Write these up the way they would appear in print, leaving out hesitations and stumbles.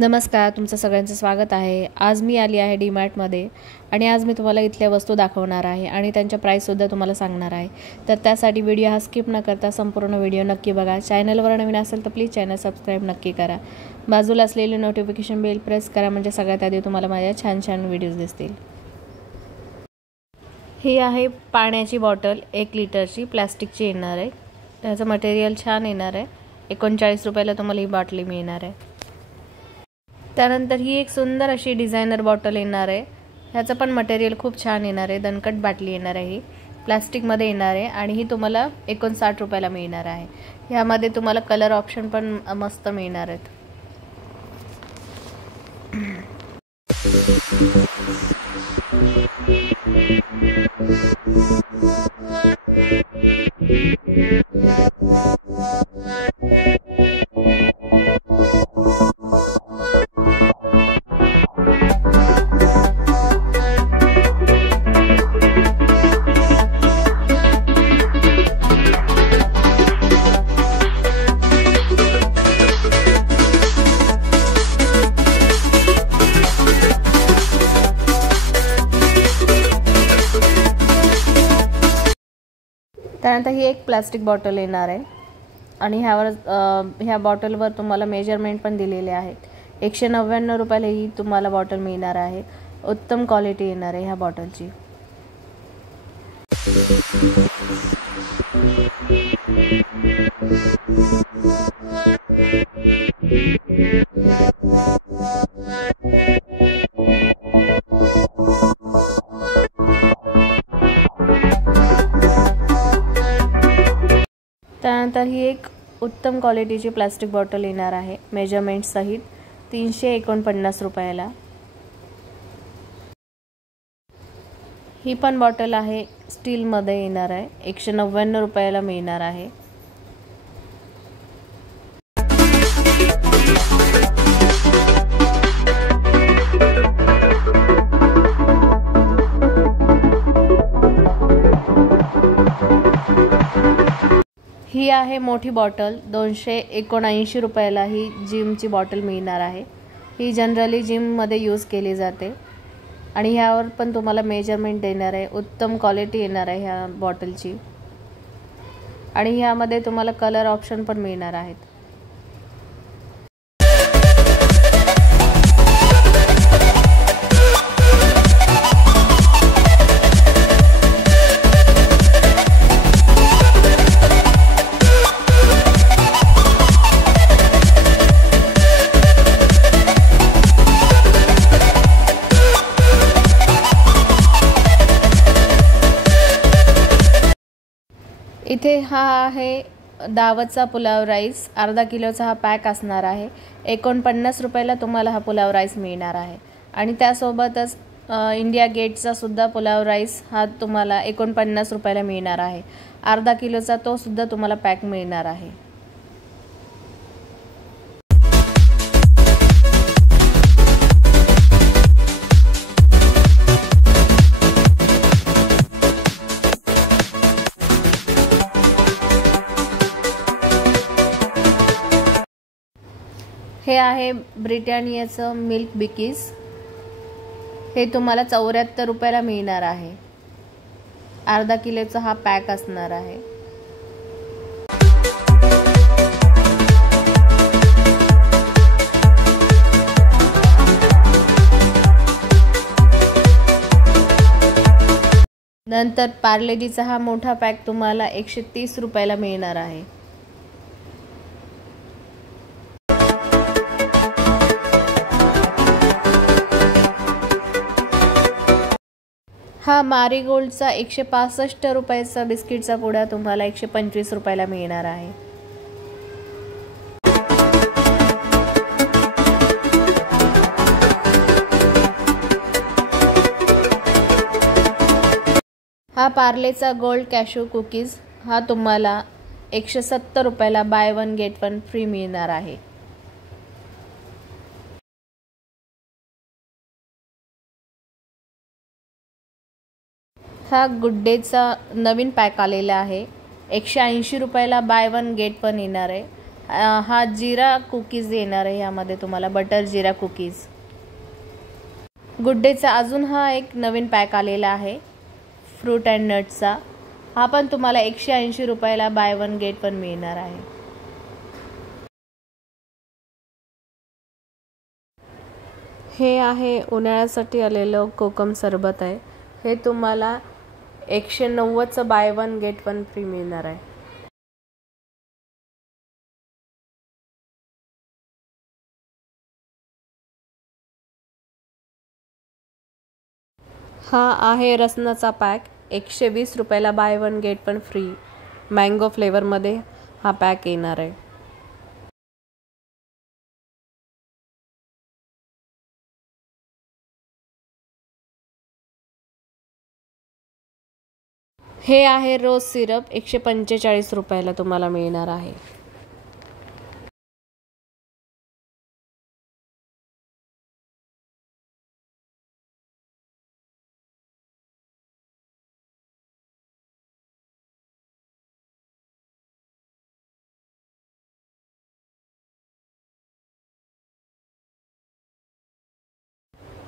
नमस्कार, तुमचं सगळ्यांचं स्वागत आहे। आज मी आली आहे डीमार्टमध्ये आणि आज मी तुम्हाला इथल्या वस्तू दाखवणार आहे आणि त्यांच्या प्राईससुद्धा तुम्हाला सांगणार आहे। तर त्यासाठी व्हिडिओ हा स्किप न करता संपूर्ण व्हिडिओ नक्की बघा। चॅनलवर नवीन असेल तर प्लीज चॅनल सबस्क्राईब नक्की करा। बाजूला असलेली नोटिफिकेशन बेल प्रेस करा म्हणजे सगळ्यात आधी तुम्हाला माझ्या छान छान व्हिडिओज दिसतील। ही आहे पाण्याची बॉटल 1 लिटरची प्लास्टिकची येणार आहे। त्याचं मटेरियल छान येणार आहे। 39 रुपयाला तुम्हाला ही बाटली मिळणार आहे। त्यानंतर ही एक सुंदर अशी डिझायनर बॉटल येणार आहे। ह्याचं पण मटेरियल खूप छान येणार आहे। दणकट बाटली येणार आहे। ही प्लास्टिकमध्ये येणार आहे आणि ही तुम्हाला 59 रुपयाला मिळणार आहे। ह्यामध्ये तुम्हाला कलर ऑप्शन पण मस्त मिळणार आहेत। त्यानंतर ही एक प्लास्टिक बॉटल येणार आहे आणि ह्या बॉटलवर तुम्हाला मेजरमेंट पण दिलेले आहेत। 199 रुपयाला ही तुम्हाला बॉटल मिळणार आहे। उत्तम क्वालिटी येणार आहे ह्या बॉटलची। त्यानंतर ही एक उत्तम क्वालिटीची प्लास्टिक बॉटल येणार आहे मेजरमेंट सहित 349 रुपयाला। ही पण बॉटल आहे स्टील मध्ये येणार आहे। 199 रुपयाला मिळणार आहे। ही आहे मोठी बॉटल 279 रुपयाला ही जिमची बॉटल मिळणार आहे। ही जनरली जिममध्ये यूज केली जाते आणि ह्यावर पण तुम्हाला मेजरमेंट देणार आहे। उत्तम क्वालिटी येणार आहे ह्या बॉटलची आणि ह्यामध्ये तुम्हाला कलर ऑप्शन पण मिळणार आहेत। इथे हा आहे दावतचा पुलाव राईस। अर्धा किलोचा हा पॅक असणार आहे। 49 रुपयाला तुम्हाला हा पुलाव राईस मिळणार आहे आणि त्यासोबतच इंडिया गेटचा सुद्धा पुलाव राईस हा तुम्हाला 49 रुपयाला मिळणार आहे। अर्धा किलोचा तो सुद्धा तुम्हाला पॅक मिळणार आहे। हे आहे ब्रिटानियाचं मिल्क बिकीज। हे तुम्हाला 74 रुपयाला मिळणार आहे। अर्धा किलोचा हा पॅक असणार आहे। नंतर पार्लेजीचा हा मोठा पॅक तुम्हाला 130 रुपयाला मिळणार आहे। हा मारीगोल्डचा 165 रुपयाचा बिस्किटचा पुडा तुम्हाला 125 रुपयाला मिळणार आहे। हा पार्लेचा गोल्ड कॅशू कुकीज हा तुम्हाला 170 रुपयाला बाय 1 गेट 1 फ्री मिळणार आहे। हा गुड डेचा नवीन पॅक आलेला आहे। 180 रुपयाला बाय 1 गेट 1 येणार आहे। हा जिरा कुकीज येणार आहे, यामध्ये तुम्हाला बटर जिरा कुकीज. गुड डेचा अजून हा एक नवीन पॅक आलेला आहे फ्रूट अँड नट्सचा. हा पण तुम्हाला 180 रुपयाला बाय वन गेट वन मिळणार आहे. हे आहे उन्हाळ्यासाठी आलेलं कोकम सरबत आहे. हे तुम्हाला 190चं buy one get one free मिळणार आहे. हा आहे रसनाचा पॅक, 120 रुपयाला buy one get one free. Mango फ्लेवरमध्ये हा पॅक येणार आहे. हे आहे रोज सिरप, 145 रुपयाला तुम्हाला मिळणार आहे.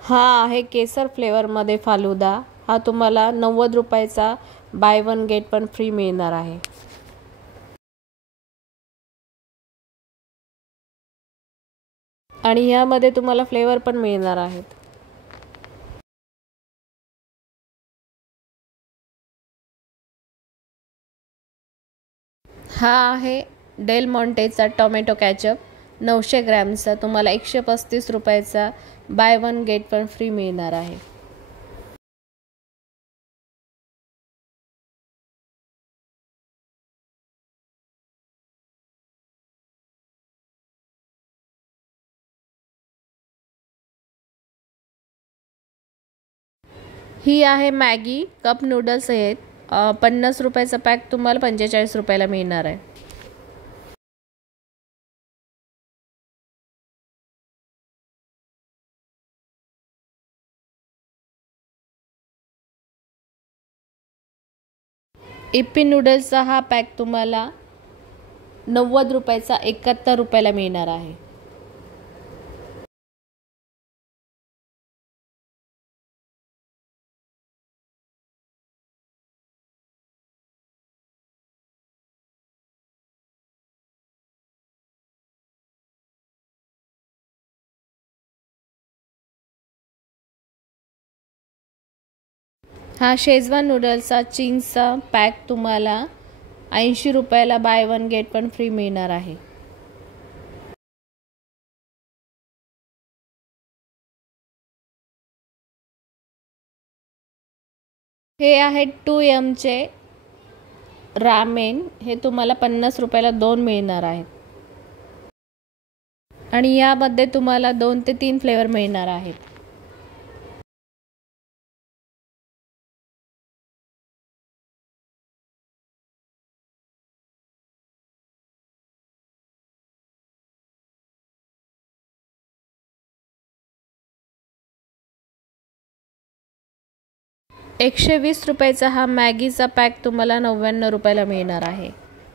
हा आहे केसर फ्लेवरमध्ये फालुदा. हा तुम्हाला 90 रुपयाचा bye one get one free मिळणार आहे. आणि यामध्ये तुम्हाला फ्लेवर पण मिळणार आहेत. हा आहे डेल मॉन्टेचा टोमॅटो कॅचअप, 900 ग्रॅमचा तुम्हाला 135 रुपयाचा bye one get one free मिळणार आहे. ही आहे मॅगी कप नूडल्स आहेत, 50 रुपयाचा पॅक तुम्हाला 45 रुपयाला मिळणार आहे. इप्पी नूडल्सचा हा पॅक तुम्हाला 90 रुपयाचा 71 रुपयाला मिळणार आहे. हा शेजवान नूडल्सचा चिंग्सचा पॅक तुम्हाला 80 रुपयाला buy one get one free मिळणार आहे. हे आहे 2Mचे रामेन, हे तुम्हाला 50 रुपयाला 2 मिळणार आहेत. आणि यामध्ये तुम्हाला 2 ते 3 फ्लेवर मिळणार आहेत. ₹120 हा मॅगीचा पॅक तुम्हाला 99 रुपयाला मिळणार आहे.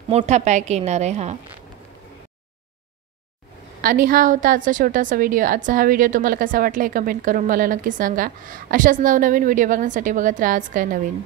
मोठा पॅक येणार आहे हा. आणि हा होता आजचा छोटासा व्हिडिओ. आजचा हा व्हिडिओ तुम्हाला कसा वाटला हे कमेंट करून मला नक्की सांगा. अशाच नवनवीन व्हिडिओ बघण्यासाठी बघत राहा आज काय नवीन.